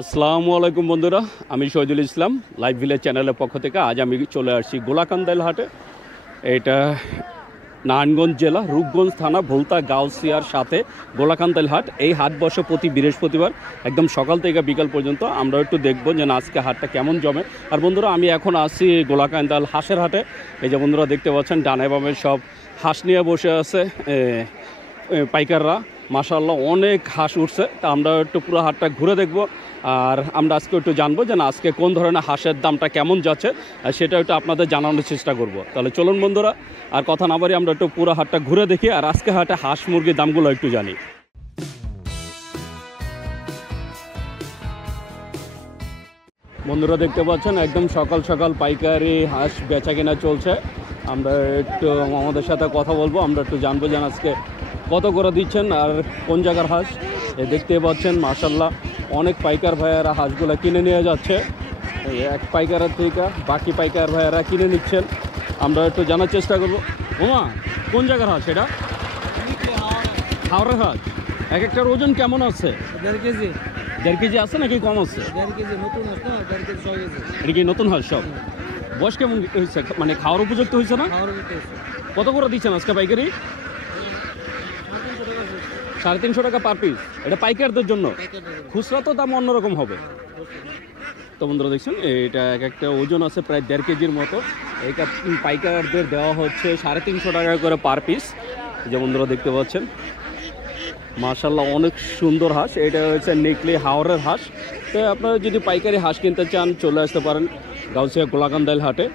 আসসালামু আলাইকুম বন্ধুরা, আমি শহীদুল ইসলাম লাইভ ভিলেজ চ্যানেলের পক্ষ থেকে আজ আমি চলে আসছি গোলাকান্দাইল হাটে। এটা নারায়ণগঞ্জ জেলা রূপগঞ্জ থানা ভোলতা গাউসিয়ার সাথে গোলাকান্দাইল হাট। এই হাট বসে প্রতি বৃহস্পতিবার একদম সকাল থেকে বিকাল পর্যন্ত। আমরা একটু দেখবো যে আজকে হাটটা কেমন জমে। আর বন্ধুরা, আমি এখন আসছি গোলাকান্দাইল হাঁসের হাটে। এই যে বন্ধুরা দেখতে পাচ্ছেন ডানে বামে সব হাঁস নিয়ে বসে আছে পাইকাররা। মাশাআল্লাহ অনেক হাঁস উঠছে। তা আমরা একটু পুরো হাটটা ঘুরে দেখব। আর আমরা আজকে একটু জানবো যে আজকে কোন ধরনের হাঁসের দামটা কেমন যাচ্ছে, আর সেটা একটু আপনাদের জানানোর চেষ্টা করব। তাহলে চলুন বন্ধুরা, আর কথা না বাড়ি আমরা একটু পুরো হাটটা ঘুরে দেখি, আর আজকে হাটে হাঁস মুরগির দামগুলো একটু জানি। বন্ধুরা দেখতে পাচ্ছেন একদম সকাল সকাল পাইকারি হাঁস বেচা কেনা চলছে। আমরা একটু আমাদের সাথে কথা বলবো, আমরা একটু জানবো যে আজকে কত করে দিচ্ছেন আর কোন জায়গার হাঁস। দেখতে পাচ্ছেন মাশাআল্লাহ অনেক পাইকার ভাইয়েরা হাঁসগুলো কিনে নিয়ে যাচ্ছে। এক পাইকারের থেকে বাকি পাইকার ভাইয়েরা কিনে নিচ্ছেন। আমরা একটু জানার চেষ্টা করবো। ওমা, কোন জায়গার হাঁস এটা? হাওড়ার হাঁস। এক একটার ওজন কেমন আছে? 1.5 কেজি। 1.5 কেজি আছে নাকি কম আছে? 1.5 কেজি নতুন হাঁস না, 1.5 কেজি 6 কেজি। এটা কি নতুন হাঁস সব? বয়স কেমন হয়েছে, মানে খাওয়ার উপযুক্ত হয়েছে না? খাওয়ার মতো আছে। কত করে দিচ্ছেন আজকে পাইকারি? 350 টাকা পার পিস। এটা পাইকারদের জন্য, খুচরা তো দাম অন্যরকম হবে। তো বন্ধুরা দেখছেন এটা এক একটা ওজন আছে প্রায় 1.5 কেজির মতো। এই পাইকারদের দেওয়া হচ্ছে 350 টাকা করে পার পিস। যে বন্ধুরা দেখতে পাচ্ছেন মাশাআল্লাহ অনেক সুন্দর হাঁস। এটা হচ্ছে নেকলি হাওরের হাঁস। তো আপনারা যদি পাইকারি হাঁস কিনতে চান চলে আসতে পারেন গাউসিয়া গোলাকান্দাইল হাটে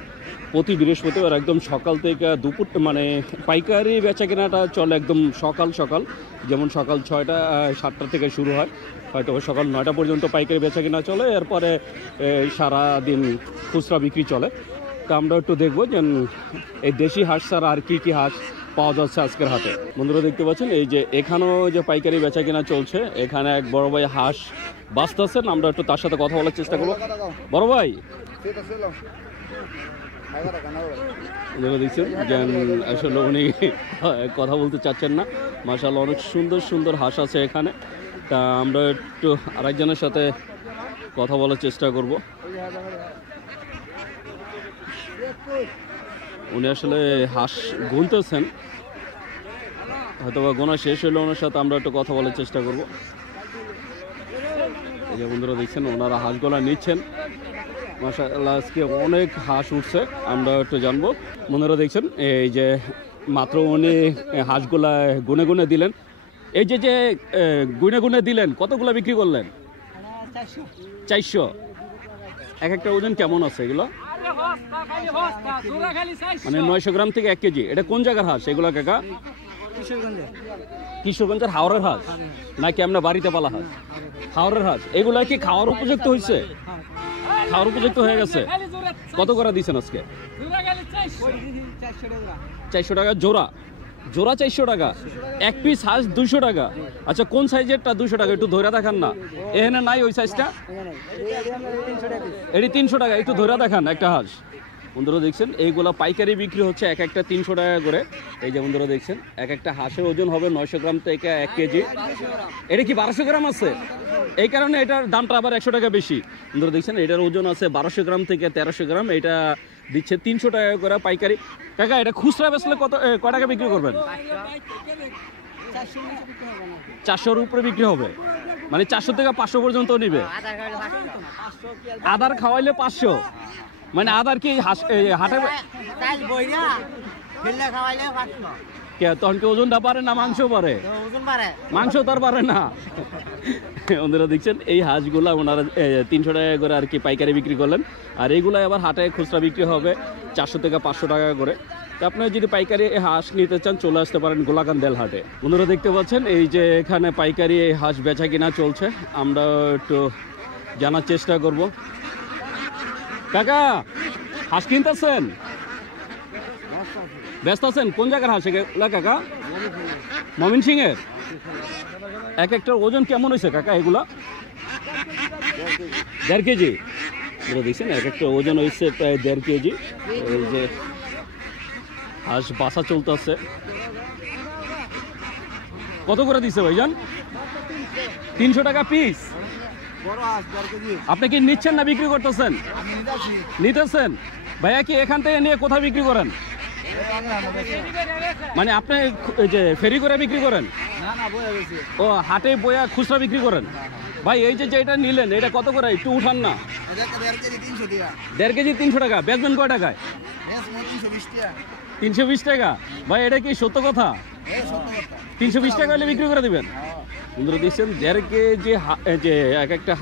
প্রতি বৃহস্পতিবার একদম সকাল থেকে দুপুর, মানে পাইকারি বেচা কেনাটা চলে একদম সকাল সকাল। যেমন সকাল 6টা 7টা থেকে শুরু হয়, হয়তো সকাল 9টা পর্যন্ত পাইকারি বেচা কেনা চলে। এরপরে সারাদিন খুচরা বিক্রি চলে। তো আমরা একটু দেখবো যে এই দেশি হাঁস ছাড়া আর কি হাঁস পাওয়া যাচ্ছে আজকের হাটে। বন্ধুরা দেখতে পাচ্ছেন এই যে এখানেও যে পাইকারি বেচা কেনা চলছে। এখানে এক বড় ভাই হাঁস বাঁচতেছেন, আমরা একটু তার সাথে কথা বলার চেষ্টা করবো। বড় ভাই, দেখছেন যে আসলে উনি কথা বলতে চাচ্ছেন না। মাশাআল্লাহ অনেক সুন্দর সুন্দর হাঁস আছে এখানে। তা আমরা একটু আরেকজনের সাথে কথা বলার চেষ্টা করব। উনি আসলে হাঁস গুনতেছেন, হয়তো বা গোনা শেষ হলে ওনার সাথে আমরা একটু কথা বলার চেষ্টা করব। এই যে বন্ধুরা দেখছেন ওনারা হাঁসগুলা নিচ্ছেন। মাশাআল্লাহ আজকে অনেক হাঁস উঠছে, আমরা একটু জানবো। বন্ধুরা দেখছেন এই যে মাত্র উনি হাঁসগুলা গুনে গুনে দিলেন। এই যে যে গুনে গুনে দিলেন, কতগুলো বিক্রি করলেন? 400। এক একটা ওজন কেমন আছে এগুলো? মানে 900 গ্রাম থেকে 1 কেজি। এটা কোন জায়গার হাঁস এগুলো কাকা? কিশোরগঞ্জের হাওড়ের হাঁস নাকি আমরা বাড়িতে পালা হাঁস? হাওড়ের হাঁস। এগুলা কি খাওয়ার উপযুক্ত হয়েছে? খাওয়ার উপযুক্ত হয়ে গেছে। কত করে দিচ্ছেন আজকে? 400 টাকা জোড়া। জোড়া 400 টাকা। এক পিস হাঁস 200 টাকা। আচ্ছা, কোন সাইজেরটা 200 টাকা একটু ধরে দেখান না। এখানে নাই ওই সাইজটা? এটি 300 টাকা। একটু ধরে দেখান একটা হাঁস। বন্ধুরা দেখছেন এইগুলো পাইকারি বিক্রি হচ্ছে এক একটা 300 টাকা করে। এই যে বন্ধুরা দেখছেন এক একটা হাঁসের ওজন হবে 900 গ্রাম থেকে 1 কেজি। এটা কি 1200 গ্রাম আছে? এই কারণে এটার দামটা আবার 100 টাকা বেশি। বন্ধুরা দেখছেন এটার ওজন আছে 1200 গ্রাম থেকে 1300 গ্রাম। এটা দিচ্ছে 300 টাকা করে পাইকারি। কাকা এটা খুচরা বেচলে কত টাকা বিক্রি করবেন? 400-র উপরে বিক্রি হবে, মানে 400 থেকে 500 পর্যন্ত নিবে। আদার খাওয়াইলে 500, মানে আদার কি হাটে তখন কি ওজনটা পারে না মাংস পারে? মাংস তো আর পারে না। ওনারা দেখছেন এই হাঁসগুলা ওনারা 300 টাকা করে আর কি পাইকারি বিক্রি করলেন। আর এইগুলো আবার হাটে খুচরা বিক্রি হবে 400 থেকে 500 টাকা করে। তো আপনারা যদি পাইকারি হাঁস নিতে চান চলে আসতে পারেন গোলাকান্দাইল হাটে। ওনারা দেখতে পাচ্ছেন এই যে এখানে পাইকারি হাঁস বেচা কিনা চলছে। আমরা একটু জানার চেষ্টা করব। কাকা হাঁস কিনতেছেন? ব্যস্ত আছেন? কোন জায়গার হাঁস এগুলা কাকা? মমিন সিং এর। এক একটা ওজন কেমন হয়েছে কাকা এগুলা? 1.5 কেজি। দেখছেন এক একটা ওজন হয়েছে প্রায় 1.5 কেজি। এই যে হাঁস বাসা চলতেছে। কত করে দিছে ভাইজান? 300 টাকা পিস। বড় হাঁস 1.5 কেজি। আপনি কি নিচ্ছেন না বিক্রি করতেছেন? আমি নিতেছি। নিতেছেন। ভাইয়া কি এখান থেকে নিয়ে কোথায় বিক্রি করেন? মানে আপনি এই যে ফেরি করে বিক্রি করেন? না না বয়ে গেছে। ও হাটে বইয়া খুচরা বিক্রি করেন? ভাই এই যে যেটা নিলেন এটা কত করে একটু উঠান না। এটা 1.5 কেজি 300 টাকা। 1.5 কেজি 300 টাকা। বেচবেন কয় টাকায়? বেশ 320 টাকা। 320 টাকা। ভাই এটা কি সত্য কথা? এই সত্য কথা। 320 টাকা হলে বিক্রি করে দিবেন? বন্ধুরা দেখছেন 1.5 কেজি যে এক একটা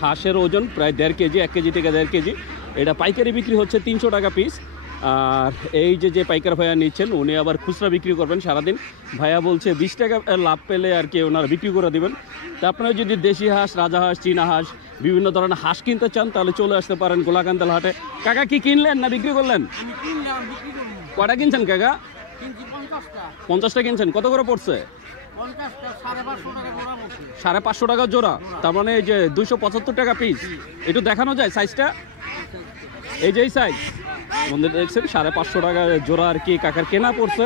হাঁসের ওজন প্রায় 1.5 কেজি, 1 কেজি থেকে 1.5 কেজি। এটা পাইকারি বিক্রি হচ্ছে 300 টাকা পিস। আর এই যে পাইকার ভাইয়া নিচ্ছেন উনি আবার খুচরা বিক্রি করবেন সারাদিন। ভাইয়া বলছে 20 টাকা লাভ পেলে আর কি ওনারা বিক্রি করে দেবেন। তা আপনারা যদি দেশি হাঁস, রাজা হাঁস, চীনা হাঁস বিভিন্ন ধরনের হাঁস কিনতে চান তাহলে চলে আসতে পারেন গোলাকান্দাল হাটে। কাকা কি কিনলেন না বিক্রি করলেন? আমি কিনলাম বিক্রি করব। কটা কিনছেন কাকা? কিনছি 50টা। 50টা কিনছেন। কত করে পড়ছে? 50টা 550 টাকা জোড়া পড়ছে। 550 টাকা জোড়া। তার মানে এই যে 275 টাকা পিস। একটু দেখানো যায় সাইজটা? এই যে এই সাইজ বন্ধুরা দেখছেন 550 টাকা জোড়া আর কি কাকার কেনা পড়ছে।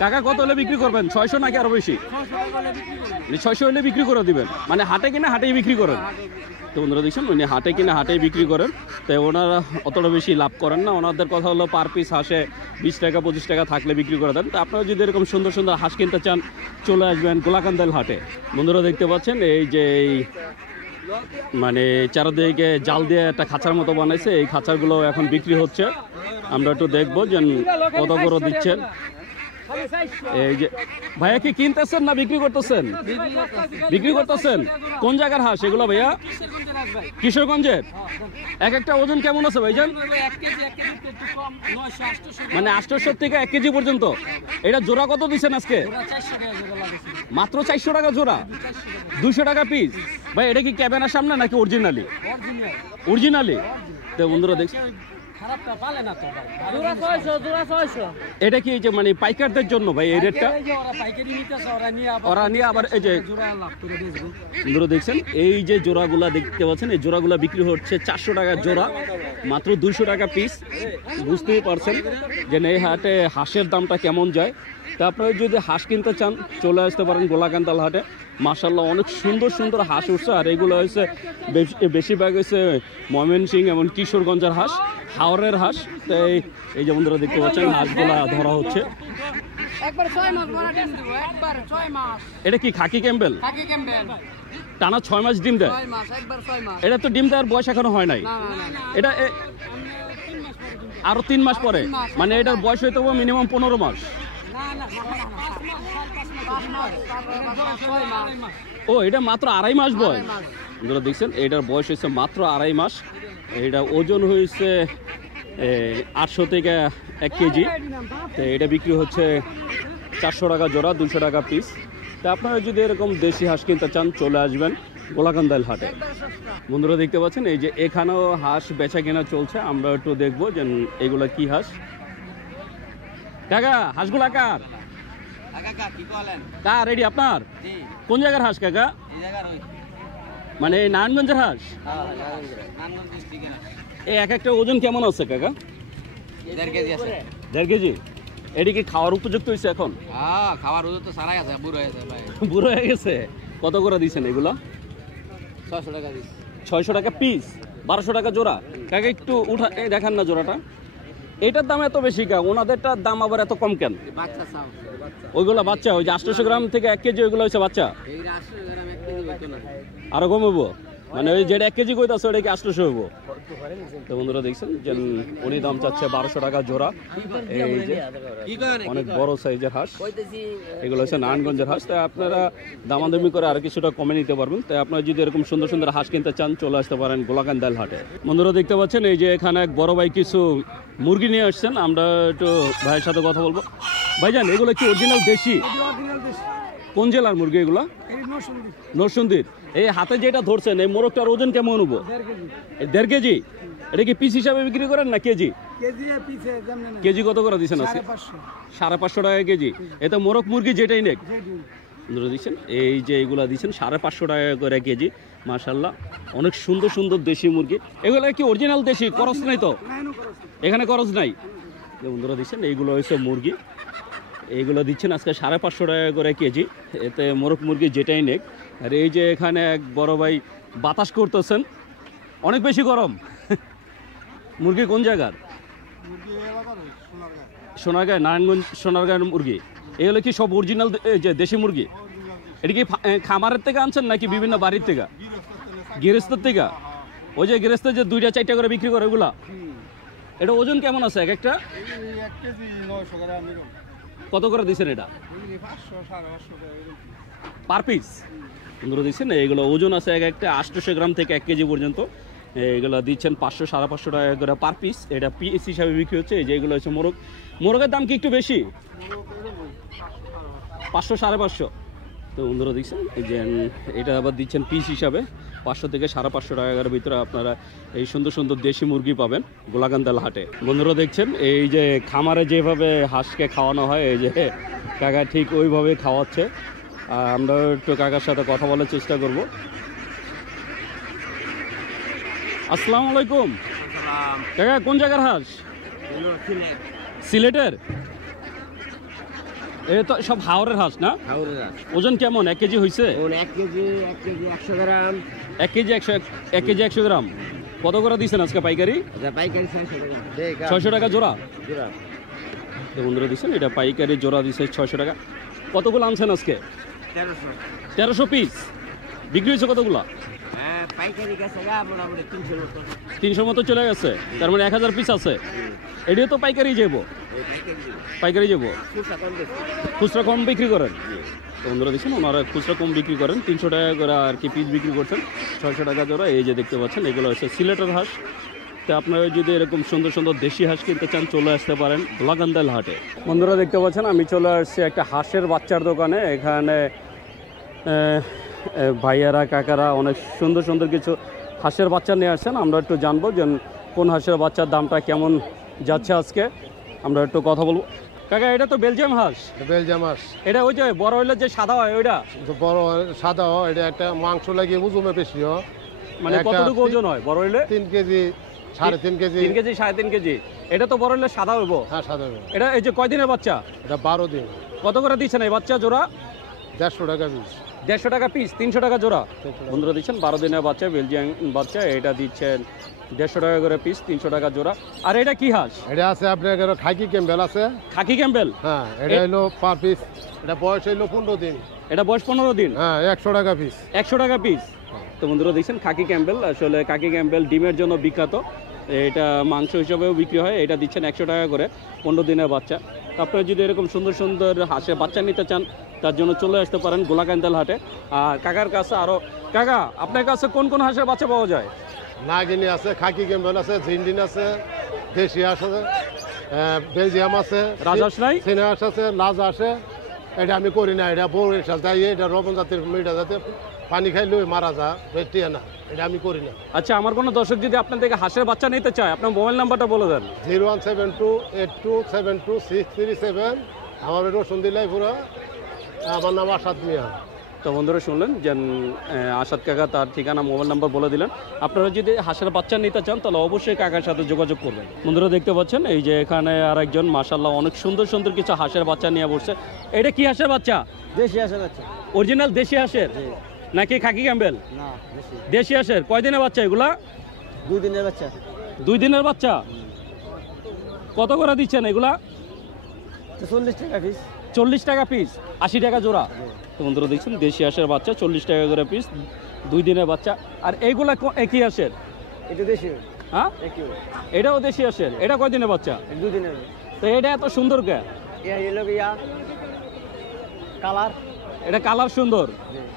কাকা কত হলে বিক্রি করবেন? 600 নাকি আরো বেশি? 600 টাকা হলে বিক্রি করব। 600 হলে বিক্রি করে দিবেন। মানে হাটে কিনা হাটেই বিক্রি করেন? তো বন্ধুরা দেখছেন উনি হাটে কিনা হাটেই বিক্রি করেন। তাই ওনারা অতটা বেশি লাভ করেন না। ওনাদের কথা হলো পার পিস হাঁসে 20 টাকা 25 টাকা থাকলে বিক্রি করে দেন। তো আপনারা যদি এরকম সুন্দর সুন্দর হাঁস কিনতে চান চলে আসবেন গোলাকান্দাল হাটে। বন্ধুরা দেখতে পাচ্ছেন এই যে মানে চারদিকে জাল দিয়ে একটা খাঁচার মতো বানাইছে। এই খাঁচাগুলো এখন বিক্রি হচ্ছে। আমরা একটু দেখবো যে কত করে দিচ্ছেন। এই যে ভাইয়া কি কিনতেছেন না বিক্রি করতেছেন? বিক্রি করতেছেন। কোন জায়গার হাঁস এগুলো ভাইয়া? কিশোরগঞ্জের। এক একটা ওজন কেমন আছে ভাইজান? 1 কেজি 1 কেজি একটু কম 900 800 মানে 800 থেকে 1 কেজি পর্যন্ত। এটা জোড়া কত দিচ্ছেন আজকে? 400 টাকা জোড়া লাগেছে। মাত্র 400 টাকা জোড়া, 200 টাকা পিস। ভাই এটা কি ক্যামেরার সামনে নাকি অরিজিনালি? অরিজিনাল। অরিজিনালি। তো বন্ধুরা দেখছি খারাপটা পালে না তো ভাই। জোড়া 600 জোড়া 600। এটা কি এই যে মানে পাইকারদের জন্য ভাই এই রেটটা? এই যে ওরা পাইকারি নিতেছে ওরা নিয়ে আবার এই যে জোড়া লাভ করে বেচবো। বন্ধুরা দেখছেন এই যে জোড়াগুলা দেখতে পাচ্ছেন এই জোড়াগুলা বিক্রি হচ্ছে 400 টাকা জোড়া, মাত্র 200 টাকা পিস। বুঝতেই পারছেন যে এই হাটে হাঁসের দামটা কেমন যায়। তা আপনারা যদি হাঁস কিনতে চান চলে আসতে পারেন গোলাকান্দাল হাটে। মাশাআল্লাহ অনেক সুন্দর সুন্দর হাঁস উঠছে। আর এগুলো হচ্ছে বেশিরভাগ হচ্ছে ময়মনসিংহ এবং কিশোরগঞ্জের হাঁস, হাওড়ের হাঁস। তো এই যে বন্ধুরা দেখতে পাচ্ছেন হাঁসগুলা ধরা হচ্ছে। একবার 6 মাস বড় ডিম দেব, একবার 6 মাস। এটা কি খাকি ক্যাম্বেল? থাকে ক্যাম্বেল। টানা 6 মাস ডিম দেয়? 6 মাস, একবার 6 মাস। এটা তো ডিম দেওয়ার বয়স এখনো হয় নাই। না না না। এটা আরো 3 মাস পরে, মানে এটার বয়স হইতে হবে মিনিমাম 15 মাস। না না 5 মাস 6 মাস। ও এটা মাত্র 2.5 মাস বয়স। আপনারা দেখছেন এটার বয়স হয়েছে মাত্র 2.5 মাস। এটা ওজন হয়েছে 800 থেকে 1 কেজি। তো এটা বিক্রি হচ্ছে 400 টাকা জোড়া, 200 টাকা পিস। তা আপনারা যদি এরকম দেশি হাঁস কিনতে চান চলে আসবেন গোলাকান্দাল হাটে। বন্ধুরা দেখতে পাচ্ছেন এই যে এখানেও হাঁস বেচা কেনা চলছে। আমরা একটু দেখবো যে এগুলা কি হাঁস। কাকা হাঁসগুলা কার? কাকা কি বলেন? কার? রেডি আপনার? জি। কোন জায়গার হাঁস কাকা? এই জায়গার ওই। মানে এই নারায়ণগঞ্জের হাঁস? হ্যাঁ, নারায়ণগঞ্জ ডিস্ট্রিক্টের। এই এক একটা ওজন কেমন আছে কাকা? 1.5 কেজি আছে। 1.5 কেজি। এটি কি খাওয়ার উপযুক্ত হয়েছে এখন? হ্যাঁ, খাবার ওদের তো সারাই আছে, বুড়ো হয়ে গেছে ভাই। বুড়ো হয়ে গেছে। কত করে দিচ্ছেন এগুলো? 600 টাকা দিস। 600 টাকা পিস, 1200 টাকা জোড়া। কাকা একটু উঠা এই দেখান না জোড়াটা। এটার দাম এত বেশি কা? ওনাদেরটার দাম আবার এত কম কেন? বাচ্চা চাও, বাচ্চা। ওইগুলো বাচ্চা, ওই যে 800 গ্রাম থেকে 1 কেজি ওইগুলো হচ্ছে বাচ্চা। এই 800 গ্রাম 1 কেজি হইতো না। আরো কম হইব? মানে ওই যেটা 1 কেজি কইতাছে ওটা কি 800 হইব? তো বন্ধুরা দেখছেন যে উনি দাম চাচ্ছে 1200 টাকা জোড়া। এই যে কি কয় অনেক বড় সাইজের হাঁস। এগুলো হচ্ছে নারায়ণগঞ্জের হাঁস। তাই আপনারা দামাদামি করে আর কিছুটা কমে নিতে পারবেন। তাই আপনারা যদি এরকম সুন্দর সুন্দর হাঁস কিনতে চান চলে আসতে পারেন গোলাকান্দাল হাটে। বন্ধুরা দেখতে পাচ্ছেন এই যে এখানে এক বড় ভাই কিছু মুরগি নিয়ে আসছেন। আমরা একটু ভাইয়ের সাথে কথা বলবো। ভাইজান এগুলো কি অরিজিনাল দেশি? কোন জেলার মুরগি এগুলো? নরসিংদীর। এই হাতে যেটা ধরছেন এই মোরগটার ওজন কেমন হবো? 1.5 কেজি। এটা কি পিস হিসাবে বিক্রি করেন না কেজি? কেজি কত করে দিচ্ছেন আজকে? 550 টাকা কেজি। এতে মোরগ মুরগি যেটাই নেক দিচ্ছেন। এই যে এইগুলা দিচ্ছেন 550 টাকা করে কেজি। মাশাআল্লাহ অনেক সুন্দর সুন্দর দেশি মুরগি। এগুলো কি অরিজিনাল দেশি? খরচ নাই তো? এখানে খরচ নাই। বন্ধুরা দিচ্ছেন এইগুলো হচ্ছে মুরগি। এইগুলো দিচ্ছেন আজকে 550 টাকা করে কেজি। এতে মোরগ মুরগি যেটাই নেক। আর এই যে এখানে এক বড় ভাই বাতাস করতেছেন, অনেক বেশি গরম। মুরগি কোন জায়গার? সোনারগাঁ, নারায়ণগঞ্জ সোনারগাঁয়ের মুরগি। এই হলো কি সব অরিজিনাল যে দেশি মুরগি? এটা কি খামারের থেকে আনছেন নাকি বিভিন্ন বাড়ির থেকে? গৃহস্থের থেকে? ওই যে গৃহস্থের যে 2টা 4টা করে বিক্রি করে ওগুলা? এটা ওজন কেমন আছে এক একটা? কত করে দিচ্ছেন এটা পার পিস? বন্ধুরা দিচ্ছেন এগুলো ওজন আছে এক একটা 800 গ্রাম থেকে 1 কেজি পর্যন্ত। এগুলো দিচ্ছেন 500 550 টাকা করে পার পিস। এটা পিস হিসাবে বিক্রি হচ্ছে। এই যে এগুলো হচ্ছে মোরগ। মোরগের দাম কি একটু বেশি? 500 550। তো বন্ধুরা দিচ্ছেন এই যে এটা আবার দিচ্ছেন পিস হিসাবে 500 থেকে 550 টাকার ভিতরে আপনারা এই সুন্দর সুন্দর দেশি মুরগি পাবেন গোলাকান্দাল হাটে। বন্ধুরা দেখছেন এই যে খামারে যেভাবে হাঁসকে খাওয়ানো হয়, এই যে কাকা ঠিক ওইভাবে খাওয়াচ্ছে। আমরা একটু কাকার সাথে কথা বলার চেষ্টা করব। আসসালামু আলাইকুম কাকা, কোন জায়গার হাঁস? সিলেটের? এ তো সব হাওরের হাঁস না? ওজন কেমন? 1 কেজি হয়েছে? 1 কেজি 100 গ্রাম। 1 কেজি 100 গ্রাম। কত করে দিচ্ছেন আজকে পাইকারি? পাইকারি 600 টাকা জোড়া। তো বন্ধুরা দিচ্ছেন এটা পাইকারি জোড়া দিচ্ছে 600 টাকা। কতগুলো আনছেন আজকে? 1300 পিস। বিক্রি হয়েছে কতগুলো? পাইকারি গেছে মোটামুটি 300 মতো চলে গেছে। তার মানে 1000 পিস আছে। এটিও তো পাইকারি যাবো? পাইকারি যাবো। খুচরা কম বিক্রি করেন? তো বন্ধুরা দেখছেন ওনারা খুচরা কম বিক্রি করেন, 300 টাকা করে আর কি পিস বিক্রি করছেন, 600 টাকা জোড়া। এই যে দেখতে পাচ্ছেন এগুলো হচ্ছে সিলেটের হাঁস। তো আপনারা যদি এরকম সুন্দর সুন্দর দেশি হাঁস কিনতে চান চলে আসতে পারেন গোলাকান্দাল হাটে। বন্ধুরা দেখতে পাচ্ছেন আমি চলে আসছি একটা হাঁসের বাচ্চার দোকানে। এখানে ভাইয়ারা কাকারা অনেক সুন্দর সুন্দর কিছু হাঁসের বাচ্চা নিয়ে আসছেন। আমরা একটু জানবো যে কোন হাঁসের বাচ্চার দামটা কেমন যাচ্ছে আজকে, আমরা একটু কথা বলবো। কাকা এটা তো বেলজিয়াম হাঁস? বেলজিয়াম হাঁস। এটা ওই যে বড় হইলে যে সাদা হয় ওইটা? বড় সাদা হয়, এটা একটা মাংস লাগিয়ে ওজনে বেশি হয়। মানে কতটুকু ওজন হয় বড় হইলে? 3 কেজি 3.5 কেজি। 3 KG 3.5 KG. এটা তো বড় হইলে সাদা হইব? হ্যাঁ সাদা হবে। এটা এই যে কয়দিনের বাচ্চা? এটা 12 দিন। কত করে দিচ্ছেন এই বাচ্চা জোড়া? 150 টাকা পিস। 150 টাকা পিস, 300 টাকা জোড়া। বন্ধুরা দিচ্ছেন 12 দিনের বাচ্চা বেলজিয়াম বাচ্চা, এটা দিচ্ছেন 150 টাকা করে পিস, 300 টাকা জোড়া। আর এটা কি হাঁস? এটা আছে আপনার খাকি ক্যাম্বেল আছে। খাকি ক্যাম্বেল? হ্যাঁ এটা হলো পার পিস। এটা বয়স হলো 15 দিন। এটা বয়স 15 দিন? হ্যাঁ 100 টাকা পিস। 100 টাকা পিস। তো বন্ধুরা দেখছেন খাকি ক্যাম্বেল, আসলে খাকি ক্যাম্বেল ডিমের জন্য বিখ্যাত। এটা মাংস হিসাবেও বিক্রি হয়। এটা দিচ্ছেন 100 টাকা করে, 15 দিনের বাচ্চা। আপনারা যদি এরকম সুন্দর সুন্দর হাঁসের বাচ্চা নিতে চান তার জন্য চলে আসতে পারেন গোলাকান্দাল হাটে। আর কাকার কাছে আরও, কাকা আপনার কাছে কোন কোন হাঁসের বাচ্চা পাওয়া যায়? নাগিনী আছে, খাকি ক্যাম্বেল আছে, জিন্ডিন আছে, দেশি হাঁস আছে, বেলজিয়াম আছে, রাজহাঁস নাই? চীনা হাঁস আছে, লাজ আছে। এটা আমি করি না, এটা বড় সাথে এটা রবন জাতের মেয়েটা যাতে পানি খাইলে মারা যায় বেটিয়া না, এটা আমি করি না। আচ্ছা, আমার কোনো দর্শক যদি আপনার থেকে হাঁসের বাচ্চা নিতে চায় আপনার মোবাইল নাম্বারটা বলে দেন। 01728272637। আমার রসুন দিলাই পুরো। আমার নাম আসাদ মিয়া। তো বন্ধুরা শুনলেন যে আসাদ কাকা তার ঠিকানা মোবাইল নাম্বার বলে দিলেন। আপনারা যদি হাঁসের বাচ্চা নিতে চান তাহলে অবশ্যই কাকার সাথে যোগাযোগ করবেন। বন্ধুরা দেখতে পাচ্ছেন এই যে এখানে আরেকজন মাশাআল্লাহ অনেক সুন্দর সুন্দর কিছু হাঁসের বাচ্চা নিয়ে বসছে। এটা কি হাঁসের বাচ্চা? দেশি হাঁসের বাচ্চা। অরিজিনাল দেশি হাঁসের নাকি খাকি ক্যাম্বেল? না, দেশি। দেশি হাঁসের। কয় দিনের বাচ্চা এগুলা? 2 দিনের বাচ্চা। 2 দিনের বাচ্চা। কত করে দিচ্ছেন এগুলা? 40 টাকা পিস। 40 টাকা পিস, 80 টাকা জোড়া। তো বন্ধুরা দেখছেন দেশি হাঁসের বাচ্চা 40 টাকা করে পিস, 2 দিনের বাচ্চা। আর এইগুলা একই হাঁসের? এটা দেশি। হ্যাঁ একই। এটাও দেশি হাঁসের। এটা কয় দিনের বাচ্চা? 2 দিনের। তো এটা এত সুন্দর কে? এলো গিয়া কালার। এটা কালার সুন্দর।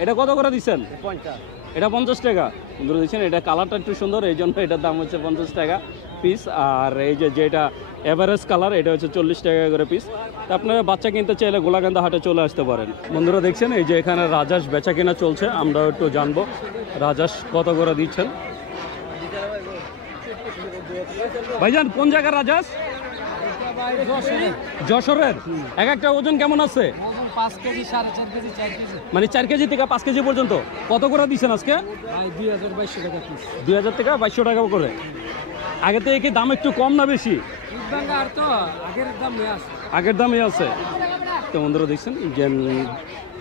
এটা কত করে দিচ্ছেন? 50। এটা 50 টাকা। বন্ধুরা দেখছেন এটা কালারটা একটু সুন্দর, এই জন্য এটার দাম হচ্ছে 50 টাকা পিস। আর এই যে যেটা এভারেজ কালার এটা হচ্ছে 40 টাকা করে পিস। তো আপনারা বাচ্চা কিনতে চাইলে গোলাকান্দা হাটে চলে আসতে পারেন। বন্ধুরা দেখছেন এই যে এখানে রাজহাঁস বেচা কেনা চলছে, আমরা একটু জানবো রাজহাঁস কত করে দিচ্ছেন। ভাইজান কোন জায়গার রাজহাঁস? যশোরের। এক একটা ওজন কেমন আছে? 5 কেজি 4.5 কেজি 4 কেজি। মানে 4 কেজি থেকে 5 কেজি পর্যন্ত। কত করে দিচ্ছেন আজকে? 2200 টাকা পিস। 2000 থেকে 2200 টাকা করে। আগে থেকে কি দাম একটু কম না বেশি? আর তো আগের দাম নেই আছে। আগের দামই আছে। তো বন্ধুরা দেখছেন যে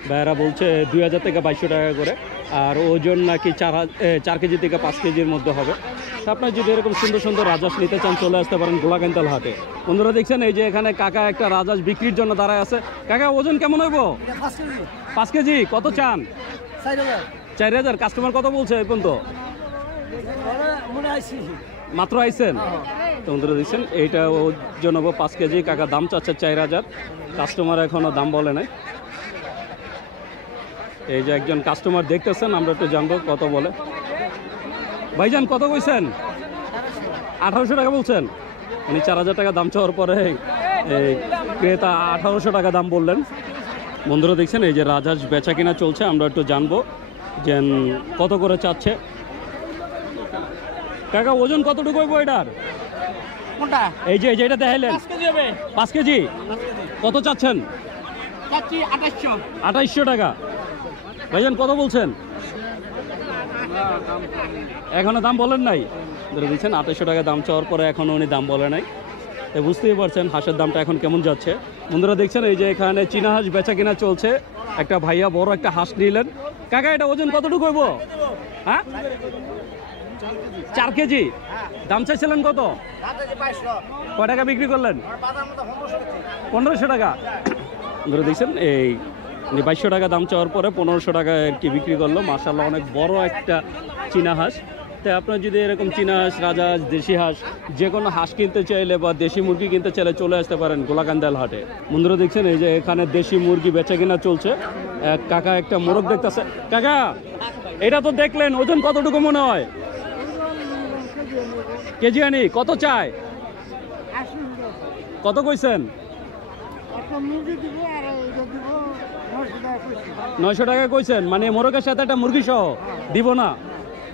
ভাইয়েরা বলছে 2000 থেকে 2200 টাকা করে, আর ওজন নাকি 4 কেজি থেকে 5 কেজির মধ্যে হবে। তো আপনার যদি এরকম সুন্দর সুন্দর রাজহাঁস নিতে চান চলে আসতে পারেন গোলাকান্দাল হাটে। বন্ধুরা দেখছেন এই যে এখানে কাকা একটা রাজহাঁস বিক্রির জন্য দাঁড়ায় আছে। কাকা ওজন কেমন হইব? 5 কেজি। কত চান? 4000। কাস্টমার কত বলছে এই পর্যন্ত? মাত্র আইছেন? তো বন্ধুরা দেখছেন এইটা ওজন হবো 5 কেজি। কাকা দাম চাচ্ছে 4000, কাস্টমার এখনো দাম বলে নাই। এই যে একজন কাস্টমার দেখতেছেন, আমরা একটু জানবো কত বলে। ভাইজান কত কইছেন? 1800 টাকা বলছেন। উনি 4000 টাকা দাম চাওয়ার পরে এই ক্রেতা 1800 টাকা দাম বললেন। বন্ধুরা দেখছেন এই যে রাজহাঁস বেচা কিনা চলছে, আমরা একটু জানবো যে কত করে চাচ্ছে। কাকা ওজন কতটুকু হইব এটার? কোনটা? এই যে এটা দেখাইলেন 5 কেজি হবে। 5 কেজি। কত চাচ্ছেন? চাচ্ছি 2800। 2800 টাকা। ভাইজান কত বলছেন? এখনো দাম বলেন নাই। ধরে দিচ্ছেন 2800 টাকা দাম চাওয়ার পরে এখনো উনি দাম বলে নাই। তো বুঝতেই পারছেন হাঁসের দামটা এখন কেমন যাচ্ছে। বন্ধুরা দেখছেন এই যে এখানে চীনা হাঁস বেচা কিনা চলছে। একটা ভাইয়া বড় একটা হাঁস নিলেন। কাকা এটা ওজন কতটুকু হইব? হ্যাঁ 4 কেজি। দাম চাইছিলেন কত? কয় টাকা বিক্রি করলেন? 1500 টাকা। ধরে দেখছেন এই 2200 টাকা দাম চাওয়ার পরে 1500 টাকা আর কি বিক্রি করলো। মাশাআল্লাহ অনেক বড় একটা চীনা হাঁস। তো আপনার যদি এরকম চীনা হাঁস, রাজহাঁস, দেশি হাঁস যে কোনো হাঁস কিনতে চাইলে বা দেশি মুরগি কিনতে চাইলে চলে আসতে পারেন গোলাকান্দাল হাটে। বন্ধুরা দেখছেন এই যে এখানে দেশি মুরগি বেচা কিনা চলছে। এক কাকা একটা মোরগ দেখতেছে। কাকা এটা তো দেখলেন, ওজন কতটুকু মনে হয়? কেজি আনি। কত চায়? কত কইছেন? 900 টাকা কইছেন, মানে মোরগের সাথে একটা মুরগি সহ দিব না।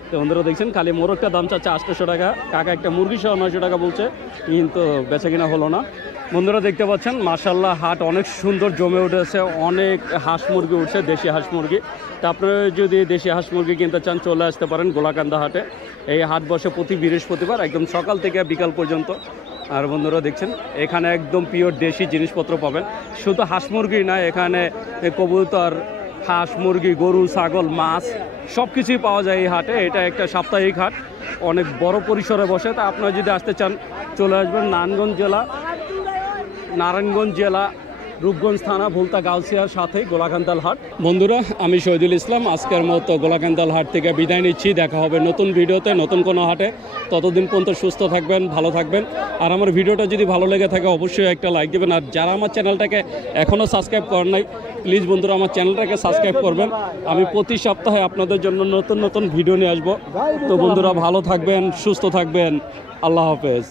তো বন্ধুরা দেখছেন খালি মোরগটা দাম চাচ্ছে 800 টাকা। কাকা একটা মুরগি সহ 900 টাকা বলছে, কিন্তু বেচা কিনা হলো না। বন্ধুরা দেখতে পাচ্ছেন মাশাআল্লাহ হাট অনেক সুন্দর জমে উঠেছে, অনেক হাঁস মুরগি উঠছে, দেশি হাঁস মুরগি। তা আপনারা যদি দেশি হাঁস মুরগি কিনতে চান চলে আসতে পারেন গোলাকান্দা হাটে। এই হাট বসে প্রতি বৃহস্পতিবার একদম সকাল থেকে বিকাল পর্যন্ত। আর বন্ধুরা দেখছেন এখানে একদম পিওর দেশি জিনিসপত্র পাবেন। শুধু হাঁস মুরগি না, এখানে কবুতর, হাঁস মুরগি, গরু, ছাগল, মাছ সব কিছুই পাওয়া যায় এই হাটে। এটা একটা সাপ্তাহিক হাট, অনেক বড় পরিসরে বসে। তা আপনারা যদি আসতে চান চলে আসবেন নারায়ণগঞ্জ জেলা রূপগঞ্জ থানা ভুলতা গাউসিয়ার সাথে গোলাকান্দাল হাট। বন্ধুরা আমি শহীদুল ইসলাম, আজকের মতো গোলাকান্দাল হাট থেকে বিদায় নিচ্ছি। দেখা হবে নতুন ভিডিওতে, নতুন কোনো হাটে। ততদিন পর্যন্ত সুস্থ থাকবেন, ভালো থাকবেন। আর আমার ভিডিওটা যদি ভালো লেগে থাকে অবশ্যই একটা লাইক দেবেন। আর যারা আমার চ্যানেলটাকে এখনও সাবস্ক্রাইব করেন নাই প্লিজ বন্ধুরা আমার চ্যানেলটাকে সাবস্ক্রাইব করবেন। আমি প্রতি সপ্তাহে আপনাদের জন্য নতুন নতুন ভিডিও নিয়ে আসবো। তো বন্ধুরা ভালো থাকবেন, সুস্থ থাকবেন। আল্লাহ হাফেজ।